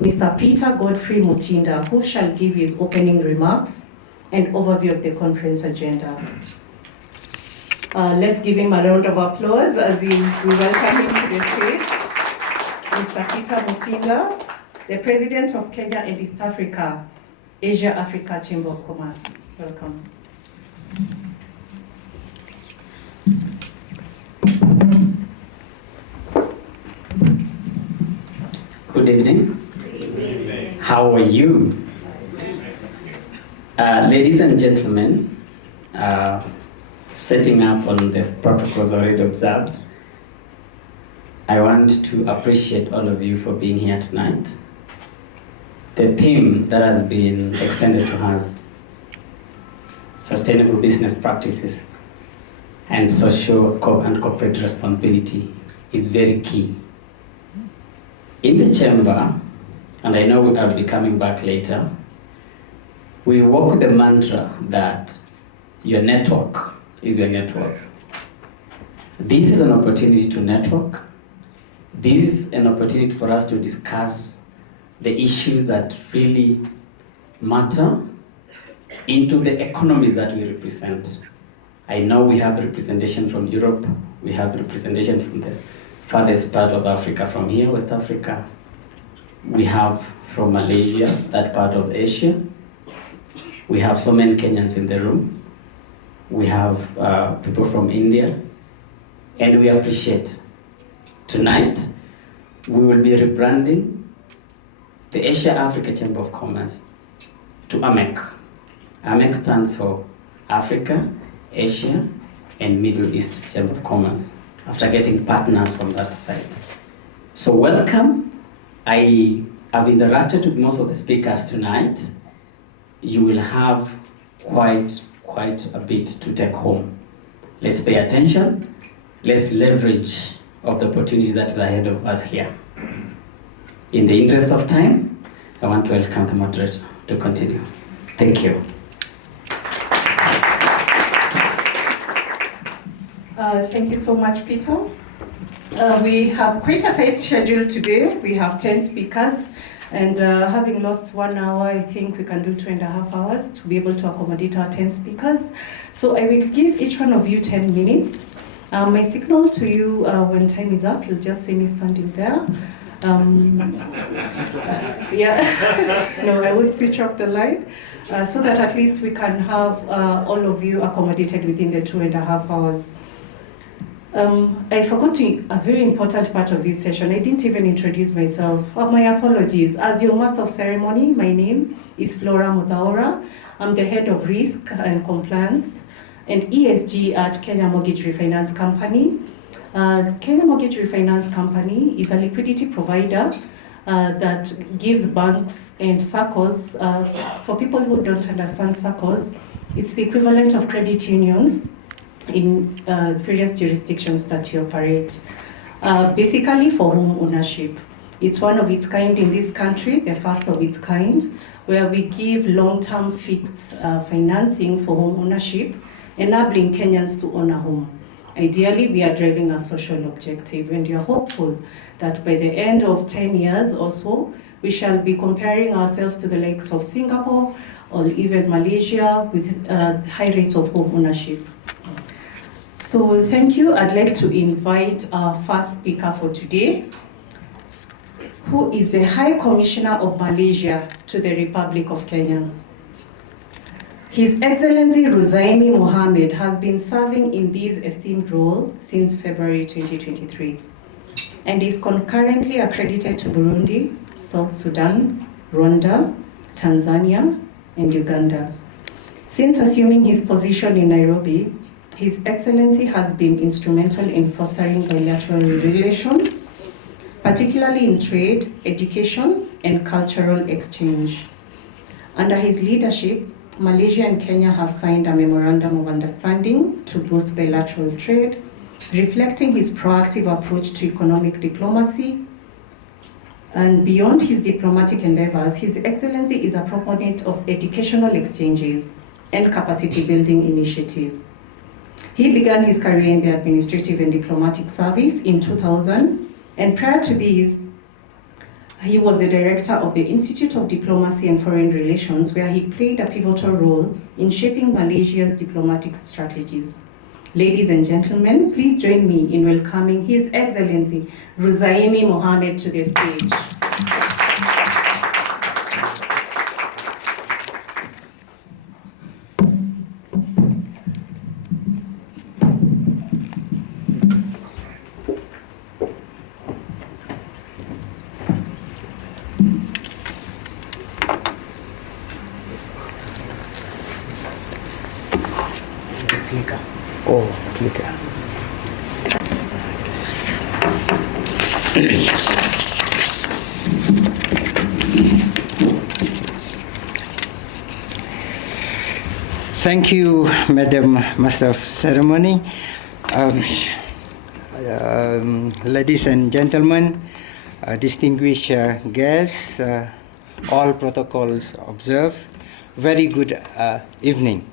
Mr. Peter Godfrey Mutinda, who shall give his opening remarks and overview of the conference agenda. Let's give him a round of applause as we welcome him to the stage. Mr. Peter Mutinda, the President of Kenya and East Africa, Asia Africa Chamber of Commerce. Welcome. Good evening. How are you? Ladies and gentlemen, setting up on the protocols already observed, I want to appreciate all of you for being here tonight. The theme that has been extended to us, sustainable business practices and social and corporate responsibility, is very key. In the chamber, and I know I'll be coming back later, we work with the mantra that your network is your network. This is an opportunity to network. This is an opportunity for us to discuss the issues that really matter into the economies that we represent. I know we have representation from Europe, we have representation from the farthest part of Africa, from here, West Africa. We have from Malaysia, that part of Asia. We have so many Kenyans in the room. We have people from India, and we appreciate. Tonight, we will be rebranding the Asia Africa Chamber of Commerce to AMEC. AMEC stands for Africa, Asia, and Middle East Chamber of Commerce, after getting partners from that side. So welcome. I have interacted with most of the speakers tonight. You will have quite a bit to take home. Let's pay attention. Let's leverage of the opportunity that is ahead of us here. In the interest of time, I want to welcome the moderator to continue. Thank you. Thank you so much, Peter. We have quite a tight schedule today. We have 10 speakers, and having lost 1 hour, I think we can do 2.5 hours to be able to accommodate our 10 speakers. So I will give each one of you 10 minutes. My signal to you when time is up, you'll just see me standing there. Yeah, no, I would switch off the light so that at least we can have all of you accommodated within the 2.5 hours. I forgot a very important part of this session. I didn't even introduce myself. My apologies. As your master of ceremony, my name is Flora Muthaura. I'm the head of risk and compliance and ESG at Kenya Mortgage Refinance Company. Kenya Mortgage Refinance Company is a liquidity provider that gives banks and SACCOs, for people who don't understand SACCOs, it's the equivalent of credit unions in various jurisdictions that you operate. Basically for home ownership. It's one of its kind in this country, the first of its kind, where we give long-term fixed financing for home ownership, enabling Kenyans to own a home. Ideally, we are driving a social objective, and we are hopeful that by the end of 10 years or so, we shall be comparing ourselves to the likes of Singapore or even Malaysia with high rates of home ownership. So thank you. I'd like to invite our first speaker for today, who is the High Commissioner of Malaysia to the Republic of Kenya. His Excellency Ruzaimi Mohammed has been serving in this esteemed role since February 2023 and is concurrently accredited to Burundi, South Sudan, Rwanda, Tanzania, and Uganda. Since assuming his position in Nairobi, His Excellency has been instrumental in fostering bilateral relations, particularly in trade, education, and cultural exchange. Under his leadership, Malaysia and Kenya have signed a memorandum of understanding to boost bilateral trade, reflecting his proactive approach to economic diplomacy. And beyond his diplomatic endeavors, His Excellency is a proponent of educational exchanges and capacity building initiatives. He began his career in the administrative and diplomatic service in 2000, and prior to these, He was the director of the Institute of Diplomacy and Foreign Relations, where he played a pivotal role in shaping Malaysia's diplomatic strategies. Ladies and gentlemen, please join me in welcoming His Excellency Ruzaimi Mohammed to the stage. Oh, clicker. Thank you, Madam Master of Ceremony. Ladies and gentlemen, distinguished guests, all protocols observed. Very good evening.